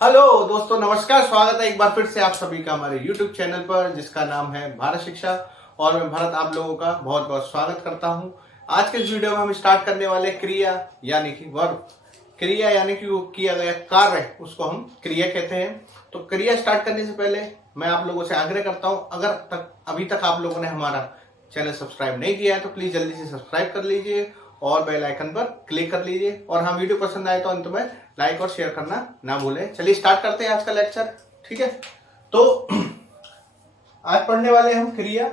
Hello दोस्तों, नमस्कार। स्वागत है एक बार फिर से आप सभी का हमारे YouTube चैनल पर जिसका नाम है भारत शिक्षा। और मैं भरत आप लोगों का बहुत बहुत स्वागत करता हूं। आज के इस वीडियो में हम स्टार्ट करने वाले क्रिया यानी कि वर्ब। क्रिया यानी कि वो किया गया कार्य, उसको हम क्रिया कहते हैं। तो क्रिया स्टार्ट करने से पहले मैं आप लोगों से आग्रह करता हूँ, अगर अभी तक आप लोगों ने हमारा चैनल सब्सक्राइब नहीं किया है तो प्लीज जल्दी से सब्सक्राइब कर लीजिए और बेल आइकन पर क्लिक कर लीजिए। और हाँ, वीडियो पसंद आए तो अंत में लाइक और शेयर करना ना भूलें। चलिए स्टार्ट करते हैं आज का लेक्चर। ठीक है, तो आज पढ़ने वाले हम क्रिया।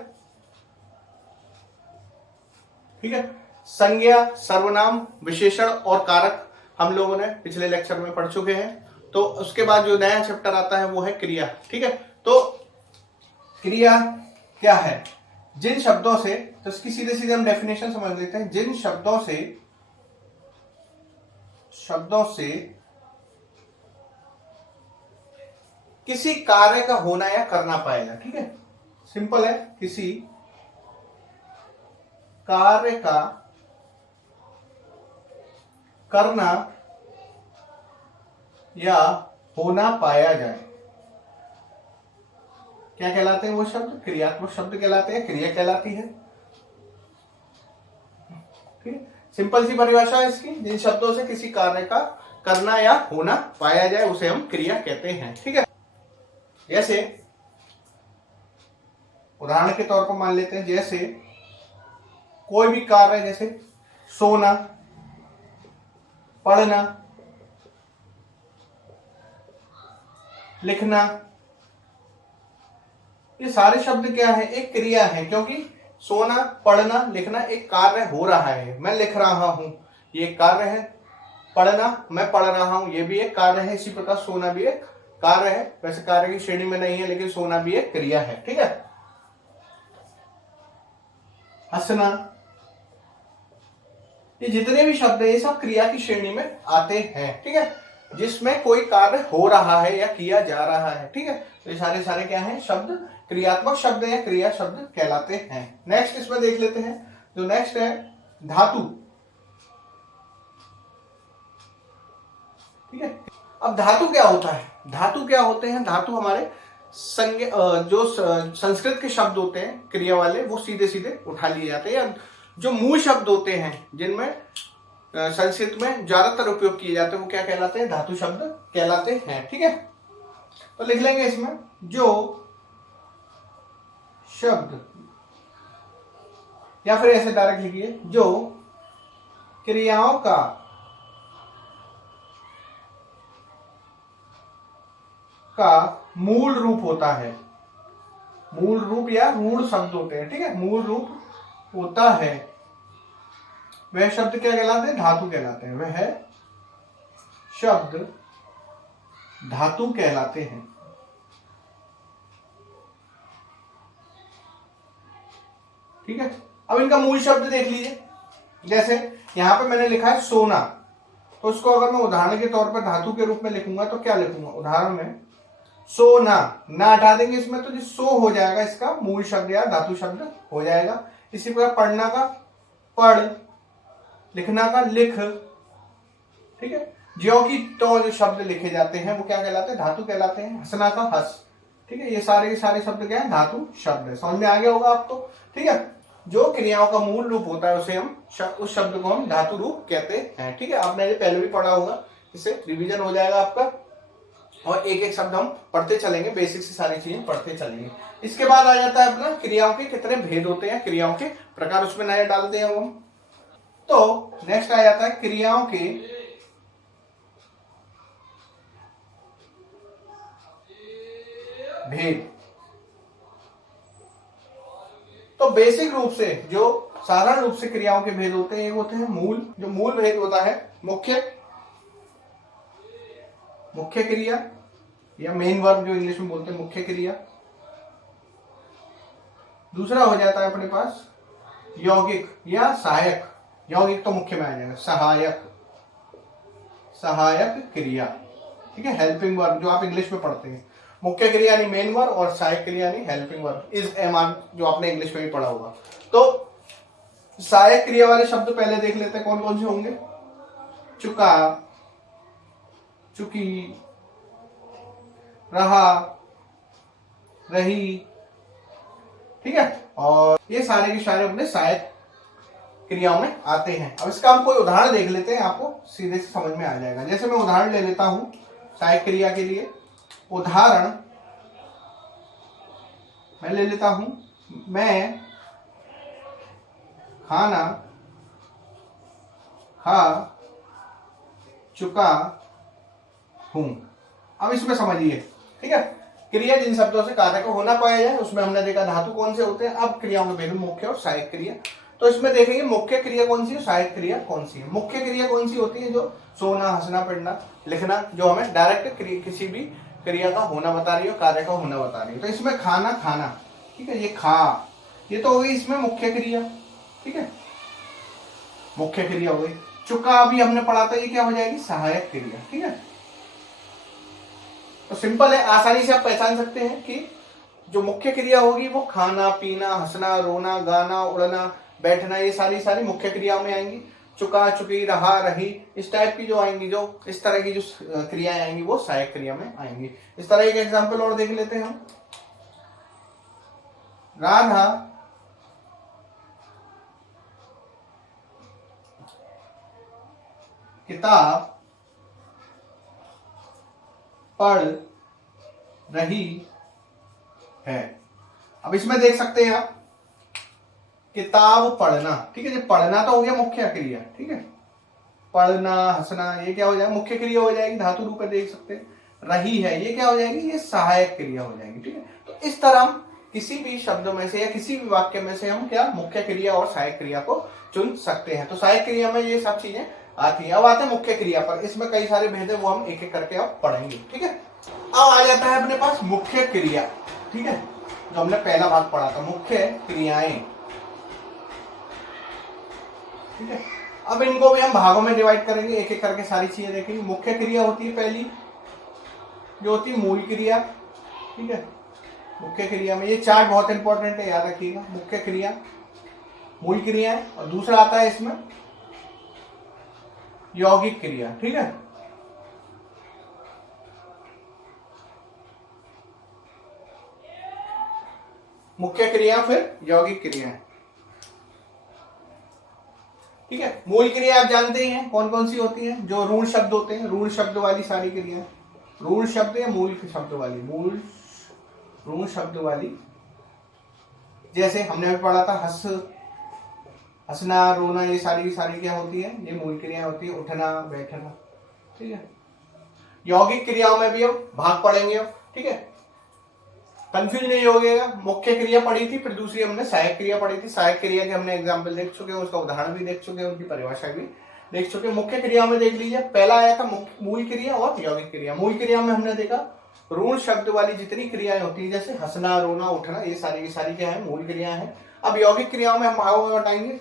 ठीक है, संज्ञा, सर्वनाम, विशेषण और कारक हम लोगों ने पिछले लेक्चर में पढ़ चुके हैं। तो उसके बाद जो नया चैप्टर आता है वो है क्रिया। ठीक है, तो क्रिया क्या है? जिन शब्दों से, तो इसकी सीधे सीधे हम डेफिनेशन समझ लेते हैं। जिन शब्दों से किसी कार्य का होना या करना पाएगा। ठीक है, सिंपल है, किसी कार्य का करना या होना पाया जाए, क्या कहलाते हैं वो शब्द? क्रियात्मक शब्द कहलाते हैं, क्रिया कहलाती है। ठीक है, सिंपल सी परिभाषा है इसकी। जिन शब्दों से किसी कार्य का करना या होना पाया जाए उसे हम क्रिया कहते हैं। ठीक है, जैसे उदाहरण के तौर पर मान लेते हैं, जैसे कोई भी कार्य, जैसे सोना, पढ़ना, लिखना, ये सारे शब्द क्या है? एक क्रिया है, क्योंकि सोना, पढ़ना, लिखना एक कार्य हो रहा है। मैं लिख रहा हूं, ये एक कार्य है। पढ़ना, मैं पढ़ रहा हूं, ये भी एक कार्य है। इसी प्रकार सोना भी एक कार्य है। वैसे कार्य की श्रेणी में नहीं है, लेकिन सोना भी एक क्रिया है। ठीक है, हंसना, ये जितने भी शब्द है ये सब क्रिया की श्रेणी में आते हैं। ठीक है, जिसमें कोई कार्य हो रहा है या किया जा रहा है। ठीक है, तो ये सारे सारे क्या हैं? शब्द क्रियात्मक शब्द या क्रिया शब्द कहलाते हैं। नेक्स्ट इसमें देख लेते हैं, जो नेक्स्ट है धातु। ठीक है, अब धातु क्या होता है? धातु क्या होते हैं? धातु हमारे जो संस्कृत के शब्द होते हैं क्रिया वाले, वो सीधे सीधे उठा लिए जाते हैं। जो मूल शब्द होते हैं जिनमें संस्कृत में ज्यादातर उपयोग किए जाते हैं, वो क्या कहलाते हैं? धातु शब्द कहलाते हैं। ठीक है, तो लिख लेंगे इसमें, जो शब्द, या फिर ऐसे डायरेक्ट लिखिए, जो क्रियाओं का मूल रूप होता है। मूल रूप या मूल शब्द होते हैं। ठीक है, मूल रूप होता है, वह शब्द क्या कहलाते हैं? धातु कहलाते हैं। वह शब्द धातु कहलाते हैं। ठीक है, अब इनका मूल शब्द देख लीजिए। जैसे यहां पे मैंने लिखा है सोना, तो उसको अगर मैं उदाहरण के तौर पर धातु के रूप में लिखूंगा तो क्या लिखूंगा? उदाहरण में सोना, ना हटा देंगे इसमें तो जो सो हो जाएगा, इसका मूल शब्द या धातु शब्द हो जाएगा। इसी प्रकार पढ़ना का पढ़, लिखना का लिख। ठीक है, ज्यो की तो जो शब्द लिखे जाते हैं वो क्या कहलाते हैं? धातु कहलाते हैं। हंसना का हंस। ठीक है, ये सारे के सारे शब्द क्या है? धातु शब्द है। समझ में आ गया होगा आपको। ठीक है, जो क्रियाओं का मूल रूप होता है उसे हम उस शब्द को हम धातु रूप कहते हैं। ठीक है, आपने पहले भी पढ़ा होगा, इससे रिवीजन हो जाएगा आपका और एक एक शब्द हम पढ़ते चलेंगे, बेसिक से सारी चीजें पढ़ते चलेंगे। इसके बाद आ जाता है अपना क्रियाओं के कितने भेद होते हैं, क्रियाओं के प्रकार, उसमें नया डालते हैं हम। तो नेक्स्ट आ जाता है क्रियाओं के भेद। तो बेसिक रूप से, जो साधारण रूप से क्रियाओं के भेद होते हैं, होते हैं मूल। जो मूल भेद होता है, मुख्य क्रिया या मेन वर्ब जो इंग्लिश में बोलते हैं, मुख्य क्रिया। दूसरा हो जाता है अपने पास यौगिक या सहायक। यौगिक तो मुख्य में आ जाएगा, सहायक क्रिया। ठीक है, हेल्पिंग वर्ब जो आप इंग्लिश में पढ़ते हैं। मुख्य क्रिया यानी मेन वर्ब और सहायक क्रिया यानी helping verb, is am are, जो आपने इंग्लिश में भी पढ़ा होगा। तो सहायक क्रिया वाले शब्द पहले देख लेते हैं कौन कौन से होंगे। चुका, चुकी, रहा, रही, ठीक है। और ये सारे के सारे अपने सहायक क्रियाओं में आते हैं। अब इसका हम कोई उदाहरण देख लेते हैं, आपको सीधे से समझ में आ जाएगा। जैसे मैं उदाहरण ले लेता हूं सहायक क्रिया के लिए। उदाहरण मैं ले लेता हूं, मैं खाना खा चुका हूं। अब इसमें समझिए, ठीक है। क्रिया जिन शब्दों से कार्य को होना पाया जाए, उसमें हमने देखा धातु कौन से होते हैं। अब क्रियाओं में भेद मुख्य और सहायक क्रिया। तो इसमें देखेंगे मुख्य क्रिया कौन सी है, सहायक क्रिया कौन सी है। मुख्य क्रिया कौन सी होती है, जो सोना, हंसना, पढ़ना, लिखना, जो हमें डायरेक्ट किसी भी क्रिया का होना बता रही हो, कार्य का होना बता रही है। तो इसमें खाना, खाना, ठीक है, ये खा, ये तो हो गई इसमें मुख्य क्रिया, ठीक है, मुख्य क्रिया हो गई। चुका अभी हमने पढ़ा था, ये क्या हो जाएगी, सहायक क्रिया, ठीक है। तो सिंपल है, आसानी से आप पहचान सकते हैं कि जो मुख्य क्रिया होगी वो खाना, पीना, हंसना, रोना, गाना, उड़ना, बैठना, ये सारी मुख्य क्रियाओं में आएंगी। चुका, चुकी, रहा, रही, इस टाइप की जो आएंगी, जो इस तरह की जो क्रियाएं आएंगी वो सहायक क्रिया में आएंगी। इस तरह एक एग्जांपल और देख लेते हैं हम। राधा किताब पढ़ रही है। अब इसमें देख सकते हैं आप, किताब पढ़ना, ठीक है, ये पढ़ना तो हो गया मुख्य क्रिया, ठीक है, पढ़ना, हंसना, ये क्या हो जाएगा, मुख्य क्रिया हो जाएगी, धातु रूप में देख सकते हैं। रही है, ये क्या हो जाएगी, ये सहायक क्रिया हो जाएगी, ठीक है। तो इस तरह हम किसी भी शब्दों में से या किसी भी वाक्य में से हम क्या मुख्य क्रिया और सहायक क्रिया को चुन सकते हैं। तो सहायक क्रिया में ये सब चीजें आती है। अब आते हैं मुख्य क्रिया पर, इसमें कई सारे भेद है, वो हम एक एक करके अब पढ़ेंगे, ठीक है। अब आ जाता है अपने पास मुख्य क्रिया, ठीक है, जो हमने पहला भाग पढ़ा था, मुख्य क्रियाएं, ठीक है। अब इनको भी हम भागों में डिवाइड करेंगे, एक एक करके सारी चीजें देखेंगे। मुख्य क्रिया होती है पहली, जो होती है मूल क्रिया, ठीक है। मुख्य क्रिया में ये चार्ट बहुत इंपॉर्टेंट है, याद रखिएगा। मुख्य क्रिया, मूल क्रिया है, और दूसरा आता है इसमें यौगिक क्रिया, ठीक है। मुख्य क्रिया फिर यौगिक क्रिया है, ठीक है। मूल क्रिया आप जानते ही हैं कौन कौन सी होती है, जो ऋण शब्द होते हैं, ऋण शब्द वाली सारी क्रिया, ऋण शब्द या मूल शब्द वाली, मूल ऋण शब्द वाली। जैसे हमने अभी पढ़ा था हंसना, रोना, ये सारी क्या होती है, ये मूल क्रिया होती है, उठना, बैठना, ठीक है। यौगिक क्रियाओं में भी हम भाग पढ़ेंगे अब, ठीक है, कंफ्यूज नहीं होगा। मुख्य क्रिया पढ़ी थी, फिर दूसरी हमने सहायक क्रिया पढ़ी थी। सहायक क्रिया के हमने एग्जाम्पल देख चुके हैं, उसका उदाहरण भी देख चुके हैं, उनकी परिभाषा भी देख चुके हैं। मुख्य क्रियाओं में देख लीजिए, पहला आया था मूल क्रिया और यौगिक क्रिया। मूल क्रिया में हमने देखा ऋण शब्द वाली जितनी क्रियाएं होती है, जैसे हंसना, रोना, उठना, ये सारी की सारी क्या है, मूल क्रिया है। अब यौगिक क्रियाओं में हम भागों में बताएंगे।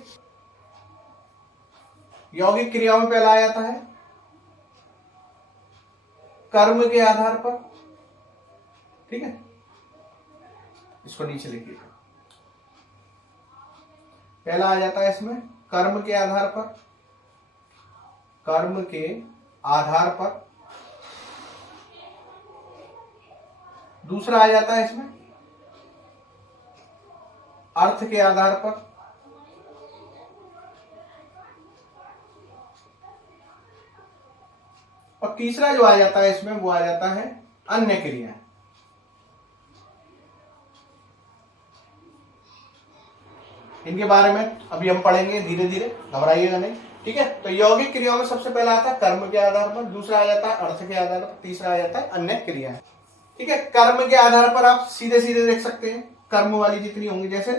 यौगिक क्रियाओं में पहला आता है कर्म के आधार पर, ठीक है, इसको नीचे लिखिए। पहला आ जाता है इसमें कर्म के आधार पर, कर्म के आधार पर। दूसरा आ जाता है इसमें अर्थ के आधार पर। और तीसरा जो आ जाता है इसमें, वो आ जाता है अन्य क्रिया। इनके बारे में अभी हम पढ़ेंगे धीरे धीरे, घबराइएगा नहीं, ठीक है। तो यौगिक क्रियाओं में सबसे पहला आता है कर्म के आधार पर, दूसरा आ जाता है अर्थ के आधार पर, तीसरा आ जाता है अन्य क्रिया, ठीक है। कर्म के आधार पर आप सीधे सीधे देख सकते हैं, कर्म वाली जितनी होंगी, जैसे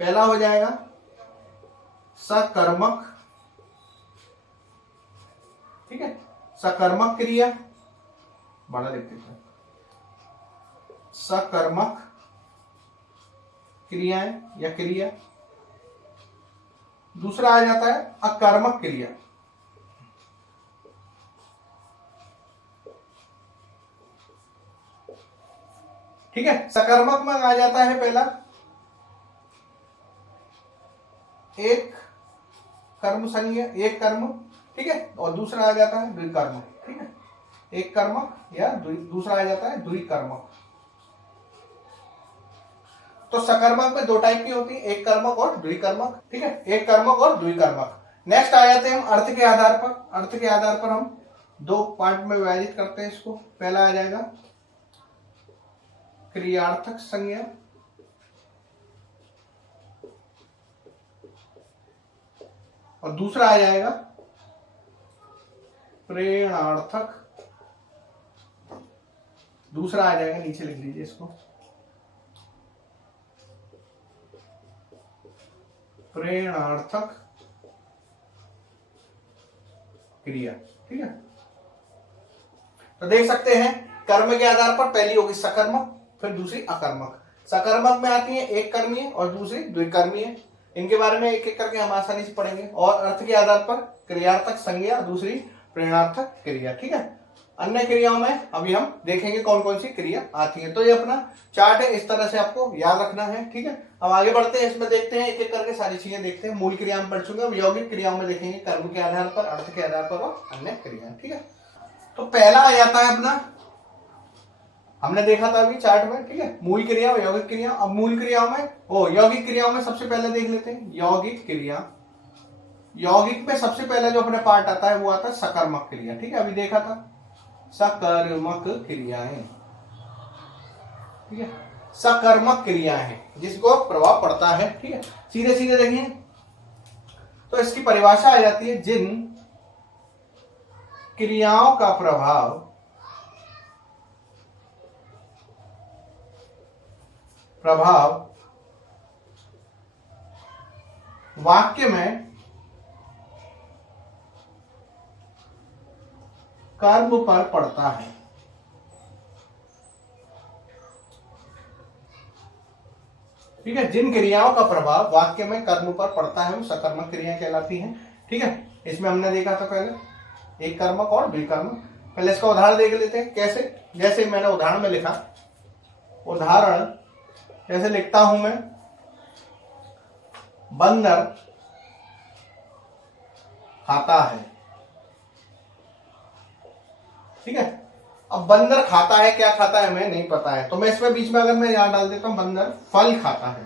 पहला हो जाएगा सकर्मक, ठीक है, सकर्मक क्रिया, बड़ा लिख देते हैं, सकर्मक क्रियाएं या क्रिया। दूसरा आ जाता है अकर्मक क्रिया, ठीक है। सकर्मक में आ जाता है पहला एक कर्म संज्ञा, एक कर्म, ठीक है, और दूसरा आ जाता है विकर्म, ठीक है। एक कर्मक या दूसरा आ जाता है द्विकर्मक। तो सकर्मक में दो टाइप की होती है, एक कर्मक और द्विकर्मक। ठीक है, एक कर्मक और द्विकर्मक। नेक्स्ट आ जाते हैं हम अर्थ के आधार पर। अर्थ के आधार पर हम दो पार्ट में विभाजित करते हैं इसको। पहला आ जाएगा क्रियार्थक संज्ञा और दूसरा आ जाएगा प्रेरणार्थक। दूसरा आ जाएगा, नीचे लिख लीजिए इसको, प्रेरणार्थक क्रिया। ठीक है, तो देख सकते हैं कर्म के आधार पर पहली होगी सकर्मक, फिर दूसरी अकर्मक। सकर्मक में आती है एक कर्मीय और दूसरी द्विकर्मीय। इनके बारे में एक एक करके हम आसानी से पढ़ेंगे। और अर्थ के आधार पर क्रियार्थक संज्ञा, दूसरी प्रेरणार्थक क्रिया। ठीक है, अन्य क्रियाओं में अभी हम देखेंगे कौन कौन सी क्रिया आती है। तो ये अपना चार्ट है, इस तरह से आपको याद रखना है। ठीक है, अब आगे बढ़ते हैं, इसमें देखते हैं एक एक करके सारी चीजें देखते हैं। मूल क्रिया में पढ़ चुके हैं, यौगिक क्रियाओं में देखेंगे कर्म के आधार पर, अर्थ के आधार पर और अन्य क्रिया। ठीक है, तो पहला आ जाता है अपना, हमने देखा था अभी चार्ट में। ठीक है, मूल क्रिया और यौगिक क्रिया। अब मूल क्रियाओं में यौगिक क्रियाओं में सबसे पहले देख लेते हैं यौगिक क्रिया। यौगिक में सबसे पहले जो अपने पार्ट आता है वो आता है सकर्मक क्रिया। ठीक है, अभी देखा था सकर्मक क्रियाएं। ठीक है, सकर्मक क्रियाएं जिसको प्रभाव पड़ता है। ठीक है, सीधे सीधे देखिए तो इसकी परिभाषा आ जाती है, जिन क्रियाओं का प्रभाव वाक्य में कर्म पर पड़ता है। ठीक है, जिन क्रियाओं का प्रभाव वाक्य में कर्म पर पड़ता है वो सकर्मक क्रियाएं कहलाती हैं। ठीक है, इसमें हमने देखा था पहले एक कर्मक और द्विकर्मक। पहले इसका उदाहरण देख लेते हैं कैसे। जैसे मैंने उदाहरण में लिखा, उदाहरण जैसे लिखता हूं मैं, बंदर खाता है। ठीक है, अब बंदर खाता है, क्या खाता है हमें नहीं पता है, तो मैं इसमें बीच में अगर मैं यहां डाल देता हूं बंदर फल खाता है।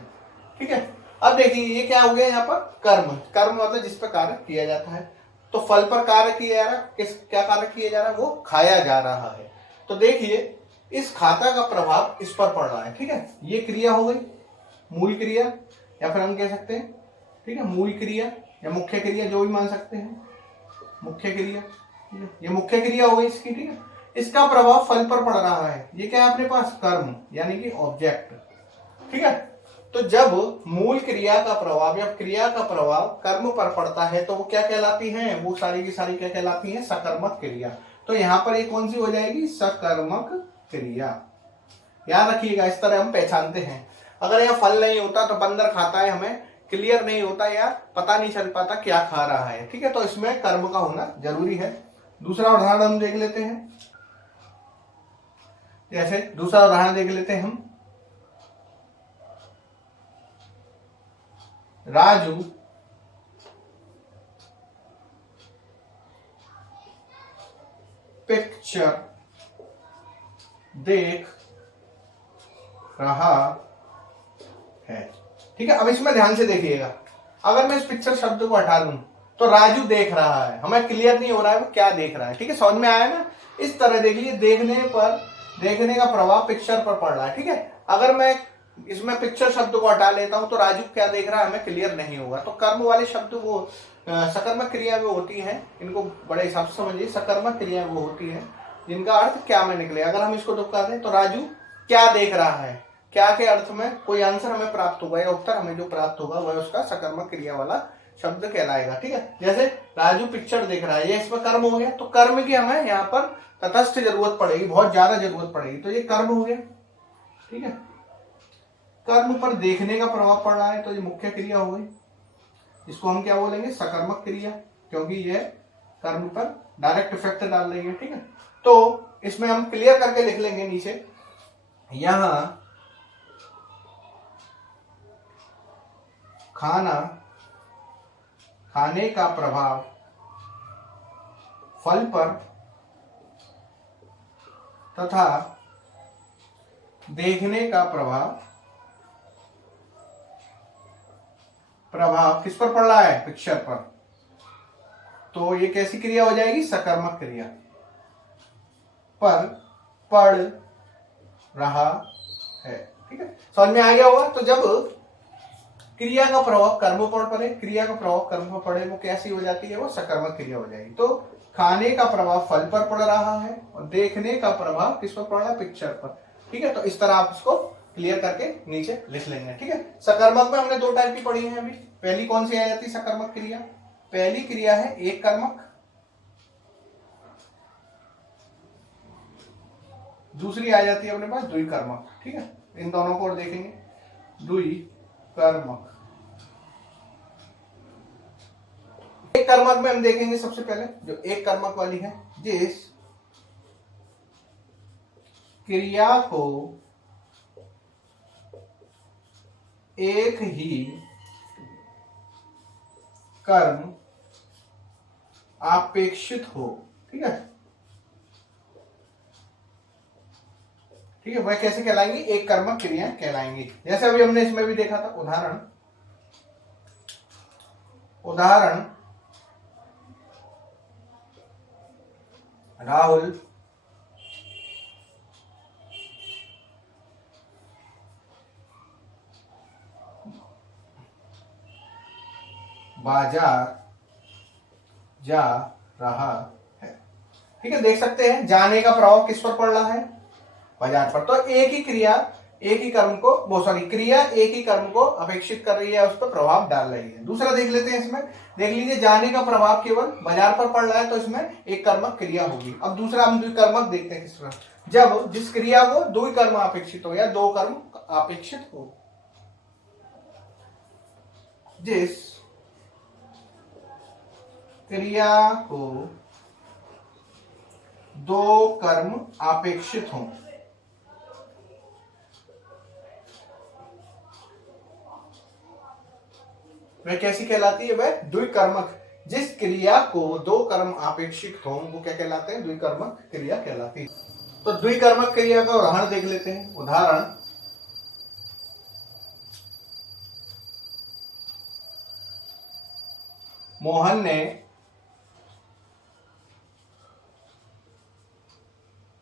ठीक है, अब देखिए ये क्या हो गया यहाँ पर कर्म। कर्म मतलब जिस पर कार्य किया जाता है, तो फल पर कार्य किया जा रहा है। क्या कार्य किया जा रहा है, वो खाया जा रहा है। तो देखिए इस खाता का प्रभाव इस पर पड़ रहा है। ठीक है, ये क्रिया हो गई मूल क्रिया, या फिर हम कह सकते हैं ठीक है मूल क्रिया या मुख्य क्रिया, जो भी मान सकते हैं मुख्य क्रिया। ये मुख्य क्रिया हो गई इसकी। ठीक है, इसका प्रभाव फल पर पड़ रहा है। ये क्या है अपने पास कर्म यानी कि ऑब्जेक्ट। ठीक है, तो जब मूल क्रिया का प्रभाव या क्रिया का प्रभाव कर्म पर पड़ता है तो वो क्या कहलाती है, वो सारी की सारी क्या कहलाती है, सकर्मक क्रिया। तो यहाँ पर एक कौन सी हो जाएगी, सकर्मक क्रिया। याद रखिएगा, इस तरह हम पहचानते हैं। अगर यह फल नहीं होता तो बंदर खाता है, हमें क्लियर नहीं होता या पता नहीं चल पाता क्या खा रहा है। ठीक है, तो इसमें कर्म का होना जरूरी है। दूसरा उदाहरण हम देख लेते हैं। जैसे दूसरा उदाहरण देख लेते हैं हम, राजू पिक्चर देख रहा है। ठीक है, अब इसमें ध्यान से देखिएगा, अगर मैं इस पिक्चर शब्द को हटा दूं तो राजू देख रहा है, हमें क्लियर नहीं हो रहा है वो क्या देख रहा है। ठीक है, समझ में आया ना। इस तरह देखिए, देखने का प्रभाव पिक्चर पर पड़ रहा है। ठीक है, अगर मैं इसमें पिक्चर शब्द को हटा लेता हूं तो राजू क्या देख रहा है हमें क्लियर नहीं होगा। तो कर्म वाले शब्द वो सकर्मक क्रिया वो होती है, इनको बड़े हिसाब से समझिए। सकर्मक क्रिया वो होती है जिनका अर्थ क्या में निकले। अगर हम इसको दुखा दें तो राजू क्या देख रहा है, क्या के अर्थ में कोई आंसर हमें प्राप्त होगा या उत्तर हमें जो प्राप्त होगा वह उसका सकर्मक क्रिया वाला शब्द कहलाएगा। ठीक है, जैसे राजू पिक्चर देख रहा है, ये इसमें कर्म हो गया। तो कर्म की हमें यहाँ पर तटस्थ जरूरत पड़ेगी, बहुत ज्यादा जरूरत पड़ेगी, तो ये कर्म हो गया। ठीक है, कर्म पर देखने का प्रभाव पड़ रहा है तो ये मुख्य क्रिया हो गई। इसको हम क्या बोलेंगे, सकर्मक क्रिया, क्योंकि ये कर्म पर डायरेक्ट इफेक्ट डाल रही है। ठीक है, तो इसमें हम क्लियर करके लिख लेंगे नीचे, यहां खाने का प्रभाव फल पर तथा देखने का प्रभाव किस पर पड़ रहा है, पिक्चर पर, तो ये कैसी क्रिया हो जाएगी, सकर्मक क्रिया, पर पड़ रहा है। ठीक है, समझ में आ गया होगा। तो जब क्रिया का प्रभाव कर्म पर पड़े, क्रिया का प्रभाव कर्म पर पड़े, वो कैसी हो जाती है, वो सकर्मक क्रिया हो जाएगी। तो खाने का प्रभाव फल पर पड़ रहा है और देखने का प्रभाव किस पर पड़ रहा है, पिक्चर पर। ठीक है, तो इस तरह आप इसको क्लियर करके नीचे लिख लेंगे। ठीक है, सकर्मक में हमने 2 टाइप की पढ़ी है अभी। पहली कौन सी आ जाती है सकर्मक क्रिया, पहली क्रिया है एक कर्मक, दूसरी आ जाती है अपने पास द्विकर्मक। ठीक है, इन दोनों को और देखेंगे। द्विकर्मक, एक कर्मक में हम देखेंगे सबसे पहले जो एक कर्मक वाली है, जिस क्रिया को एक ही कर्म अपेक्षित हो। ठीक है, ठीक है, वह कैसे कहलाएंगी, एक कर्मक क्रिया कहलाएंगी। जैसे अभी हमने इसमें भी देखा था, उदाहरण राहुल बाजार जा रहा है। ठीक है, देख सकते हैं जाने का प्रभाव किस पर पड़ रहा है, बाजार पर। तो एक ही क्रिया एक ही कर्म को, वो सॉरी क्रिया एक ही कर्म को अपेक्षित कर रही है, उस पर प्रभाव डाल रही है। दूसरा देख लेते हैं, इसमें देख लीजिए जाने का प्रभाव केवल बाजार पर पड़ रहा है, तो इसमें एक कर्मक क्रिया होगी। अब दूसरा हम द्विकर्मक देखते हैं किस तरह, जब जिस क्रिया को 2 कर्म अपेक्षित हो या 2 कर्म अपेक्षित हो, जिस क्रिया को 2 कर्म अपेक्षित हों, वह कैसी कहलाती है, वह द्विकर्मक। जिस क्रिया को 2 कर्म अपेक्षित हों वो क्या कहलाते हैं, द्विकर्मक क्रिया कहलाती है। तो द्विकर्मक क्रिया का उदाहरण देख लेते हैं। उदाहरण मोहन ने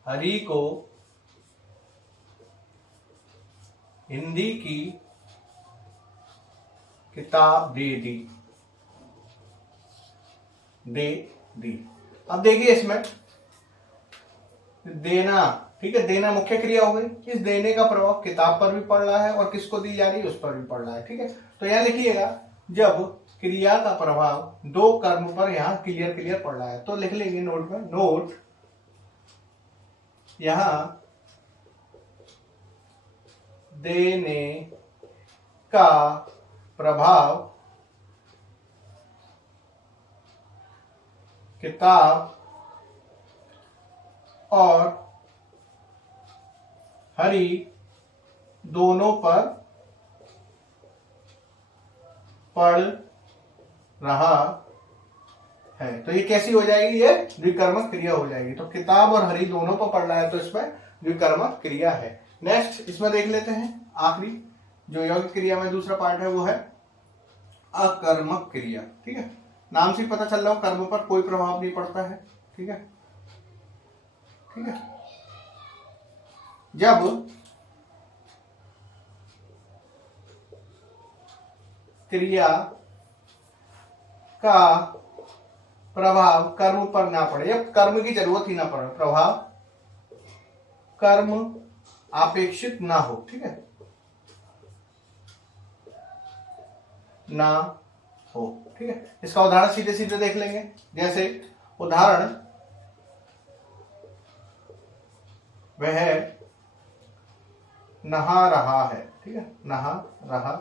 हरि को हिंदी की किताब दे दी। अब देखिए इसमें देना, ठीक है, देना मुख्य क्रिया हो गई। इस देने का प्रभाव किताब पर भी पड़ रहा है और किसको दी जा रही है, उस पर भी पड़ रहा है। ठीक है, तो यहां लिखिएगा जब क्रिया का प्रभाव 2 कर्म पर यहां क्लियर पड़ रहा है, तो लिख लेंगे नोट में, नोट यहां देने का प्रभाव किताब और हरि दोनों पर पड़ रहा है। तो ये कैसी हो जाएगी, ये द्विकर्मक क्रिया हो जाएगी। तो किताब और हरि दोनों पर पड़ रहा है, तो इसमें द्विकर्मक क्रिया है। नेक्स्ट इसमें देख लेते हैं, आखिरी जो यौगिक क्रिया में दूसरा पार्ट है वो है अकर्मक क्रिया। ठीक है, नाम से पता चल रहा हो कर्म पर कोई प्रभाव नहीं पड़ता है। ठीक है, ठीक है, जब क्रिया का प्रभाव कर्म पर ना पड़े, जब कर्म की जरूरत ही ना पड़े, प्रभाव कर्म अपेक्षित ना हो। ठीक है, ना हो। ठीक है, इसका उदाहरण सीधे सीधे देख लेंगे। जैसे उदाहरण वह नहा रहा है। ठीक है, नहा रहा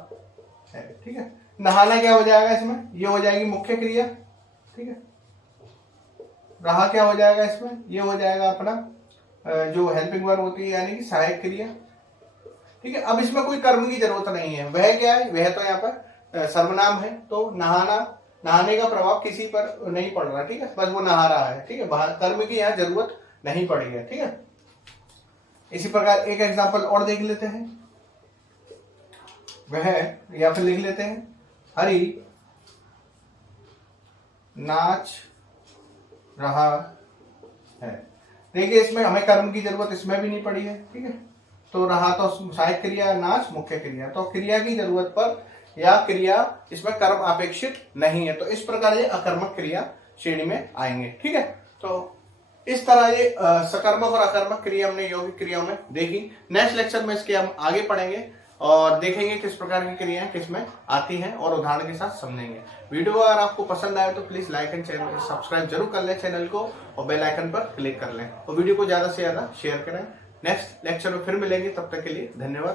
है। ठीक है, नहाना क्या हो जाएगा इसमें, ये हो जाएगी मुख्य क्रिया। ठीक है, रहा क्या हो जाएगा इसमें, ये हो जाएगा अपना जो हेल्पिंग वर्ब होती है यानी कि सहायक क्रिया। ठीक है, अब इसमें कोई कर्म की जरूरत नहीं है। वह क्या है, वह तो यहाँ पर सर्वनाम है, तो नहाना, नहाने का प्रभाव किसी पर नहीं पड़ रहा। ठीक है, बस वो नहा रहा है। ठीक है, कर्म की यहाँ जरूरत नहीं पड़ी है। ठीक है, इसी प्रकार एक एग्जाम्पल और देख लेते हैं, वह या फिर लिख लेते हैं हरी नाच रहा है। देखिए इसमें हमें कर्म की जरूरत इसमें भी नहीं पड़ी है, ठीक है। तो रहा तो सहायक क्रिया, नाच मुख्य क्रिया, तो क्रिया की जरूरत पर या क्रिया इसमें कर्म अपेक्षित नहीं है, तो इस प्रकार ये अकर्मक क्रिया श्रेणी में आएंगे, ठीक है। तो इस तरह ये सकर्मक और अकर्मक क्रिया हमने यौगिक क्रियाओं में देखी। नेक्स्ट लेक्चर में इसके हम आगे पढ़ेंगे और देखेंगे किस प्रकार की क्रियाएं किसमें आती हैं और उदाहरण के साथ समझेंगे। वीडियो अगर आपको पसंद आए तो please like and channel subscribe जरूर कर लें चैनल को और बेल आइकन पर क्लिक कर लें और वीडियो को ज्यादा से ज्यादा शेयर करें। नेक्स्ट लेक्चर में फिर मिलेंगे, तब तक के लिए धन्यवाद।